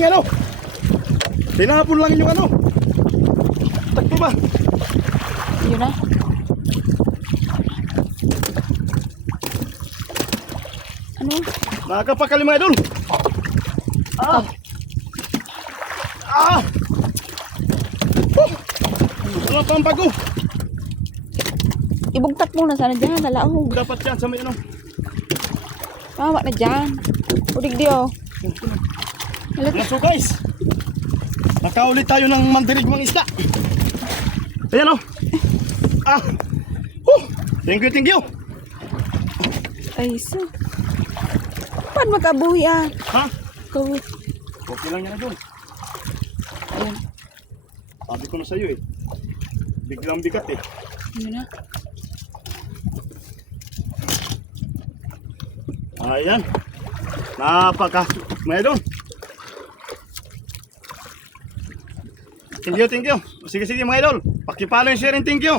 ating ano. Tinapon lang yung ano. Takbo ba? Yun na. Ano? Nakakapakali mga idol. Ah! Ah! Oh! Wala pa ang bago. Ibugtak muna sana dyan, nalaog. Dapat yan sa may ano. Mawa na dyan. Udig di oh. Ayan so guys. Nakaulit tayo ng mandirigmang isda. Ayan o. Ah! Thank you, thank you. Ay, so. Paano magkabuhi ah? Ha? Kabuhi. Okay lang yan idol. Ayun. Sabi ko na sa'yo eh. Biglang bigat eh. Yun na. Ayan. Napaka mga idol. Thank you, thank you. Sige, sige mga idol. Pakipalo yung share and thank you.